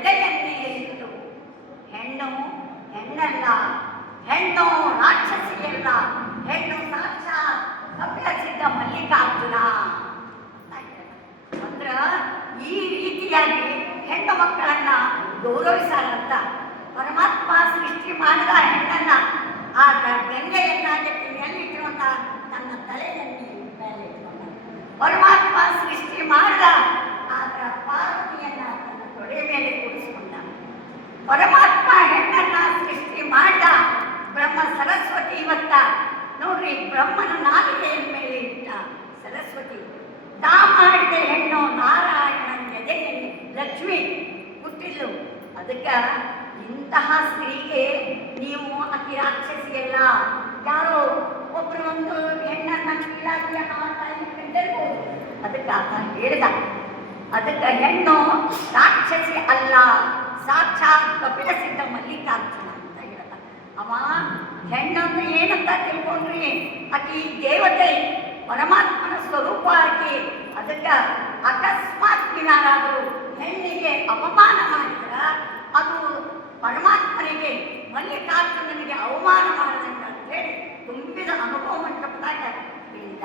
ಎದೆಯನ್ನೇ ಇಟ್ಟು ಹೆಣ್ಣು ಹೆಣ್ಣಲ್ಲ, ಹೆಣ್ಣು ರಾಕ್ಷಸಿಯಲ್ಲ, ಹೆಣ್ಣು ಸಾಕ್ಷಾತ್ ಕಪಿಲಸಿದ್ಧ ಮಲ್ಲಿಕಾರ್ಜುನ. ಅಂದ್ರೆ ಈ ರೀತಿಯಾಗಿ ಹೆಣ್ಣು ಮಕ್ಕಳನ್ನ ಗೌರವಿಸಾರಂತ ಪರಮಾತ್ಮ ಸೃಷ್ಟಿ ಮಾಡಿದ ಹೆಣ್ಣನ್ನ ಆ ಗಂಗೆಯನ್ನಾಗಿ ಎಲ್ಲಿಟ್ಟುವಂತ ತನ್ನ ತಲೆಯಲ್ಲಿ ಮೇಲೆ ಇಟ್ಕೊಂಡ. ಪರಮಾತ್ಮ ಸೃಷ್ಟಿ ಮಾಡಿದ ಆಗ ಪಾರ್ವತಿಯನ್ನ ತನ್ನ ತೊಡೆ ಮೇಲೆ ಕೂಡಿಸಿಕೊಂಡ. ಪರಮಾತ್ಮ ಹೆಣ್ಣನ್ನ ಸೃಷ್ಟಿ ಮಾಡಿದ ಬ್ರಹ್ಮ ಸರಸ್ವತಿ ಇವತ್ತ ನೋಡ್ರಿ ಬ್ರಹ್ಮನ ನಾಲಿಗೆಯ ಮೇಲೆ ಇಟ್ಟ ಸರಸ್ವತಿ. ತಾ ಮಾಡಿದ ಹೆಣ್ಣು ನಾರಾಯಣನ ಎದೆಯಲ್ಲಿ ಲಕ್ಷ್ಮಿ ಹುಟ್ಟಿದ್ಲು. ಅದಕ್ಕೆ ಇಂತಹ ಸ್ತ್ರೀಗೆ ನೀವು ಅತಿ ರಾಕ್ಷಸಿಯಲ್ಲ, ಯಾರೋ ಒಬ್ಬರು ಒಂದು ಹೆಣ್ಣನ್ನ ಕೀಳಾಗಿ ಕಂಡಿರ್ಬೋದು. ಅದಕ್ಕೆ ಆತ ಹೇಳಿದ, ಅದಕ್ಕೆ ಹೆಣ್ಣು ರಾಕ್ಷಸಿ ಅಲ್ಲ, ಸಾಕ್ಷಾತ್ ಕಪಿಲಸಿದ್ಧ ಮಲ್ಲಿಕಾರ್ಜುನ ಅಂತ ಹೇಳ್ದ. ಅವ ಹೆಣ್ಣಂದ್ರೆ ಏನಂತ ತಿಳ್ಕೊಂಡ್ರಿ, ಆಕಿ ದೇವತೆ ಪರಮಾತ್ಮನ ಸ್ವರೂಪ ಆಕಿ. ಅದಕ್ಕೆ ಅಕಸ್ಮಾತ್ ಏನಾದರೂ ಹೆಣ್ಣಿಗೆ ಅವಮಾನ ಮಾಡಿದ್ರ ಅದು ಪರಮಾತ್ಮನಿಗೆ ಮಲ್ಲಿಕಾರ್ಜುನನಿಗೆ ಅವಮಾನ ಮಾಡಿದಂಗೆ ಅಂತ ಹೇಳಿ ತುಂಬಿದ ಅನುಭವ ಮಂಟಪದಾಗ ಹೇಳಿದ.